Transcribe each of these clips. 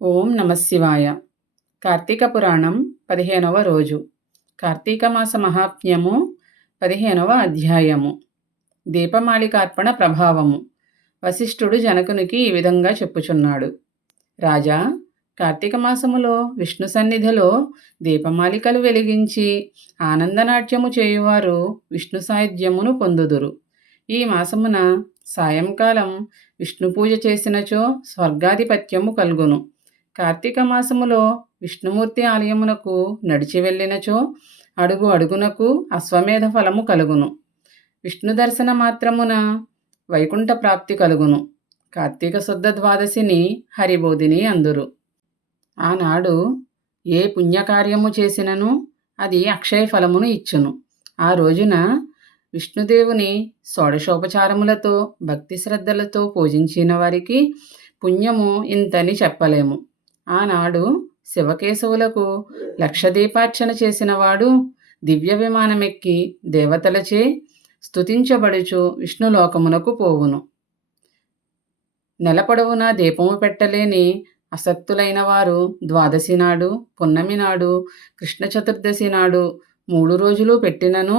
ఓం నమశివాయ. కార్తీక పురాణం 15వ రోజు. కార్తీక మాస మహాత్మ్యము 15వ అధ్యాయము. దీపమాలికార్పణ ప్రభావము. వశిష్ఠుడు జనకునికి ఈ విధంగా చెప్పుచున్నాడు. రాజా, కార్తీక మాసములో విష్ణు సన్నిధిలో దీపమాలికలు వెలిగించి ఆనందనాట్యము చేయువారు విష్ణు సాయుధ్యమును పొందుదురు. ఈ మాసమున సాయంకాలం విష్ణు పూజ చేసినచో స్వర్గాధిపత్యము కలుగును. కార్తీక మాసములో విష్ణుమూర్తి ఆలయమునకు నడిచి వెళ్ళినచో అడుగు అడుగునకు అశ్వమేధ ఫలము కలుగును. విష్ణు దర్శన మాత్రమున వైకుంఠ ప్రాప్తి కలుగును. కార్తీక శుద్ధ ద్వాదశిని హరిబోధిని అందురు. ఆనాడు ఏ పుణ్యకార్యము చేసినను అది అక్షయ ఫలమును ఇచ్చును. ఆ రోజున విష్ణుదేవుని షోడశోపచారములతో భక్తి శ్రద్ధలతో పూజించిన వారికి పుణ్యము ఇంతని చెప్పలేము. ఆనాడు శివకేశవులకు లక్షదీపార్చన చేసినవాడు దివ్య విమానమెక్కి దేవతలచే స్తుతించబడుచు విష్ణులోకమునకు పోవును. నెలపొడవున దీపము పెట్టలేని అసక్తులైన వారు ద్వాదశి నాడు, పున్నమి నాడు, కృష్ణ చతుర్దశి నాడు 3 రోజులు పెట్టినను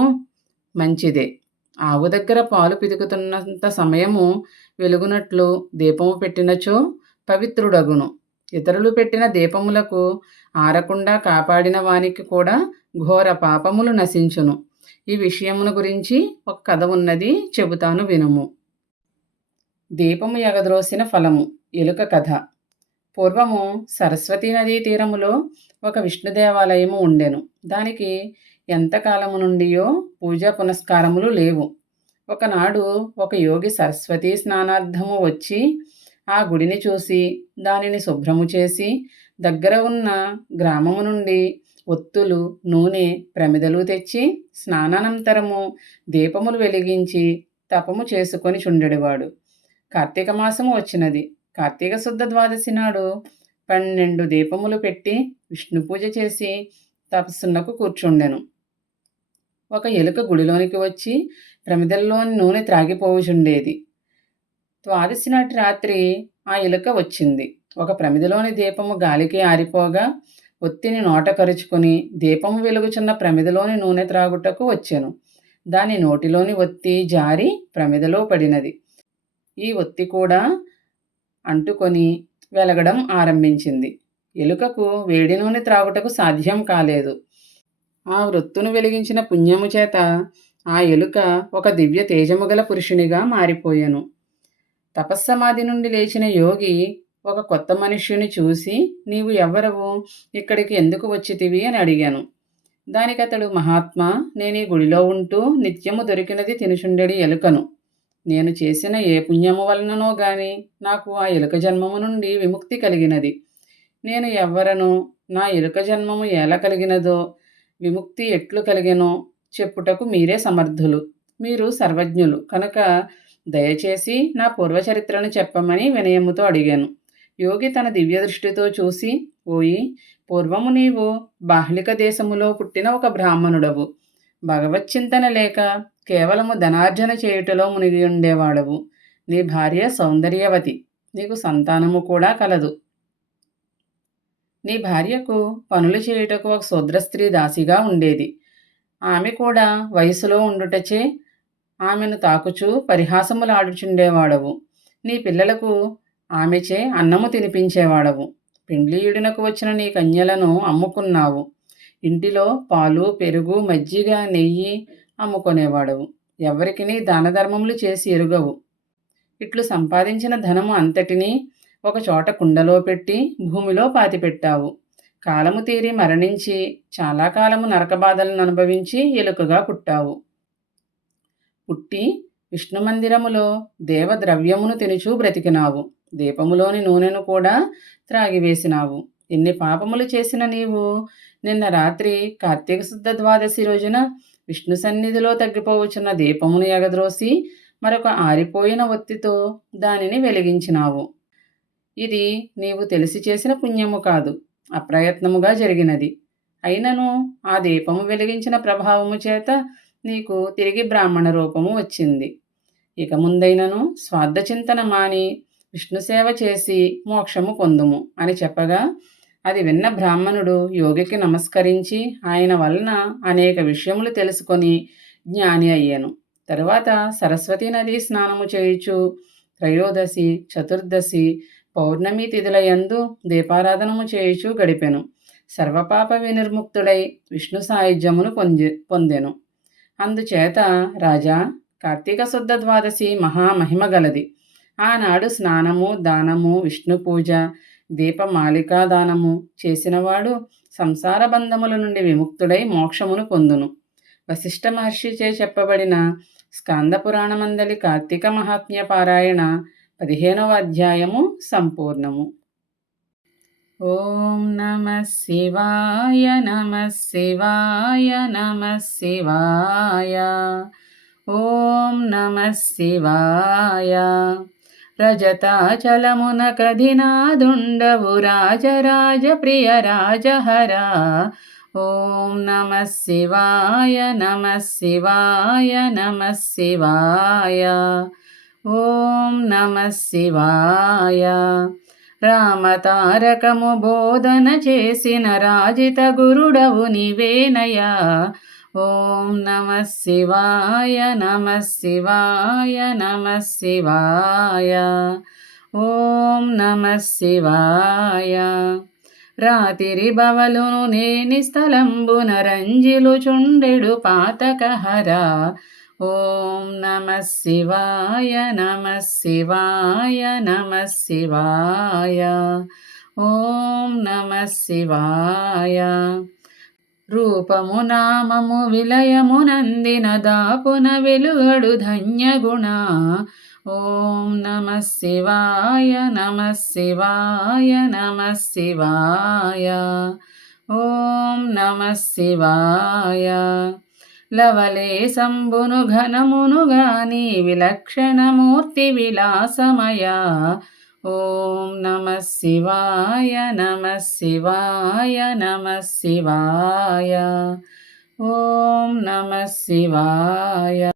మంచిదే. ఆవు దగ్గర పాలు పితుకుతున్నంత సమయము వెలుగునట్లు దీపము పెట్టినచో పవిత్రుడగును. ఇతరులు పెట్టిన దీపములకు ఆరకుండా కాపాడిన వానికి కూడా ఘోర పాపములు నశించును. ఈ విషయమును గురించి ఒక కథ ఉన్నది, చెబుతాను వినుము. దీపము ఎగద్రోసిన ఫలము. ఎలుక కథ. పూర్వము సరస్వతీ నదీ తీరములో ఒక విష్ణు దేవాలయము ఉండెను. దానికి ఎంతకాలము నుండియో పూజా పునస్కారములు లేవు. ఒకనాడు ఒక యోగి సరస్వతీ స్నానార్థము వచ్చి ఆ గుడిని చూసి దానిని శుభ్రము చేసి దగ్గర ఉన్న గ్రామము నుండి ఒత్తులు, నూనె, ప్రమిదలు తెచ్చి స్నానానంతరము దీపములు వెలిగించి తపము చేసుకొని చుండెడివాడు. కార్తీక మాసము వచ్చినది. కార్తీక శుద్ధ ద్వాదశి నాడు 12 దీపములు పెట్టి విష్ణు పూజ చేసి తపస్సునకు కూర్చుండెను. ఒక ఎలుక గుడిలోనికి వచ్చి ప్రమిదల్లోని నూనె త్రాగిపోవుచుండేది. ద్వాదశి నాటి రాత్రి ఆ ఎలుక వచ్చింది. ఒక ప్రమిదలోని దీపము గాలికి ఆరిపోగా ఒత్తిని నోట కరుచుకుని దీపము వెలుగుచున్న ప్రమిదలోని నూనె త్రాగుటకు వచ్చెను. దాని నోటిలోని ఒత్తి జారి ప్రమిదలో పడినది. ఈ ఒత్తి కూడా అంటుకొని వెలగడం ఆరంభించింది. ఎలుకకు వేడి నూనె త్రాగుటకు సాధ్యం కాలేదు. ఆ వృత్తును వెలిగించిన పుణ్యము చేత ఆ ఎలుక ఒక దివ్య తేజము గల పురుషునిగా మారిపోయెను. తపస్సమాధి నుండి లేచిన యోగి ఒక కొత్త మనుష్యుని చూసి, నీవు ఎవ్వరవు, ఇక్కడికి ఎందుకు వచ్చితివి అని అడిగాను. దానికతడు, మహాత్మా, నేను ఈ గుడిలో ఉంటూ నిత్యము దొరికినది తినుచుండెడి ఎలుకను. నేను చేసిన ఏ పుణ్యము వలననో గాని నాకు ఆ ఎలుక జన్మము నుండి విముక్తి కలిగినది. నేను ఎవ్వరను, నా ఎలుక జన్మము ఎలా కలిగినదో, విముక్తి ఎట్లు కలిగెనో చెప్పుటకు మీరే సమర్థులు. మీరు సర్వజ్ఞులు కనుక దయచేసి నా పూర్వచరిత్రను చెప్పమని వినయముతో అడిగాను. యోగి తన దివ్య దృష్టితో చూసి, ఓయి, పూర్వము నీవు బాహ్లిక దేశములో పుట్టిన ఒక బ్రాహ్మణుడవు. భగవచ్చింతన లేక కేవలము ధనార్జన చేయుటలో మునిగి ఉండేవాడవు. నీ భార్య సౌందర్యవతి, నీకు సంతానము కూడా కలదు. నీ భార్యకు పనులు చేయుటకు ఒక శూద్ర స్త్రీ దాసిగా ఉండేది. ఆమె కూడా వయసులో ఉండుటచే ఆమెను తాకుచూ పరిహాసములాడుచుండేవాడవు. నీ పిల్లలకు ఆమెచే అన్నము తినిపించేవాడవు. పెండ్లియుడినకు వచ్చిన నీ కన్యలను అమ్ముకున్నావు. ఇంటిలో పాలు, పెరుగు, మజ్జిగ, నెయ్యి అమ్ముకునేవాడవు. ఎవరికి దానధర్మములు చేసి ఎరుగవు. ఇట్లు సంపాదించిన ధనము అంతటినీ ఒక చోట కుండలో పెట్టి భూమిలో పాతిపెట్టావు. కాలము తీరి మరణించి చాలా కాలము నరకబాధలను అనుభవించి ఎలుకగా పుట్టావు. పుట్టి విష్ణు మందిరములో దేవద్రవ్యమును తినుచూ బ్రతికినావు. దీపములోని నూనెను కూడా త్రాగివేసినావు. ఎన్ని పాపములు చేసిన నీవు నిన్న రాత్రి కార్తీక శుద్ధ ద్వాదశి రోజున విష్ణు సన్నిధిలో తగ్గిపోవచ్చున్న దీపమును ఎగద్రోసి మరొక ఆరిపోయిన ఒత్తితో దానిని వెలిగించినావు. ఇది నీవు తెలిసి చేసిన పుణ్యము కాదు, అప్రయత్నముగా జరిగినది. అయినను ఆ దీపము వెలిగించిన ప్రభావము చేత నీకు తిరిగి బ్రాహ్మణ రూపము వచ్చింది. ఇక ముందైనను స్వార్థ చింతన మాని విష్ణు సేవ చేసి మోక్షము పొందుము అని చెప్పగా అది విన్న బ్రాహ్మణుడు యోగికి నమస్కరించి ఆయన వలన అనేక విషయములు తెలుసుకొని జ్ఞాని అయ్యాను. తరువాత సరస్వతీ నది స్నానము చేయుచు త్రయోదశి, చతుర్దశి, పౌర్ణమి తిథులయందు దీపారాధనము చేయుచు గడిపెను. సర్వపాప వినిర్ముక్తుడై విష్ణు సాయుధ్యమును పొందెను. అందుచేత రాజా, కార్తీక శుద్ధ ద్వాదశి మహామహిమ గలది. ఆనాడు స్నానము, దానము, విష్ణు పూజ, దీపమాలికా దానము చేసినవాడు సంసార బంధముల నుండి విముక్తుడై మోక్షమును పొందును. వశిష్ఠ మహర్షిచే చెప్పబడిన స్కాంద పురాణమందలి కార్తీక మహాత్మ్య పారాయణ 15వ అధ్యాయము సంపూర్ణము. ఓం నమః శివాయ నమః శివాయ నమః శివాయ. ఓం నమః శివాయ. రజతాచలమున కదినాదుండవు రాజరాజ ప్రియ రాజహర. ఓం నమః శివాయ నమః శివాయ నమః శివాయ. ఓం నమః శివాయ. రామతారకము బోధన చేసిన రాజిత గురుడవు నీవేనయా. ఓం నమః శివాయ నమః శివాయ నమః శివాయ. ఓం నమః శివాయ. రాతిరి బవలును నేని స్థలంబున రంజిలు చుండెడు పాతకహర. ఓం నమః శివాయ నమః శివాయ నమః శివాయ. ఓం నమః శివాయ. రూపము నామము విలయమునందిన దాపున వెలుగడు ధన్యగుణ. ఓం నమః శివాయ నమః శివాయ నమః శివాయ. ఓం నమః శివాయ. లవలేశంబును ఘనమును గాని విలక్షణమూర్తి విలాసమయ. ఓం నమః శివాయ నమః శివాయ నమః శివాయ. ఓం నమః శివాయ.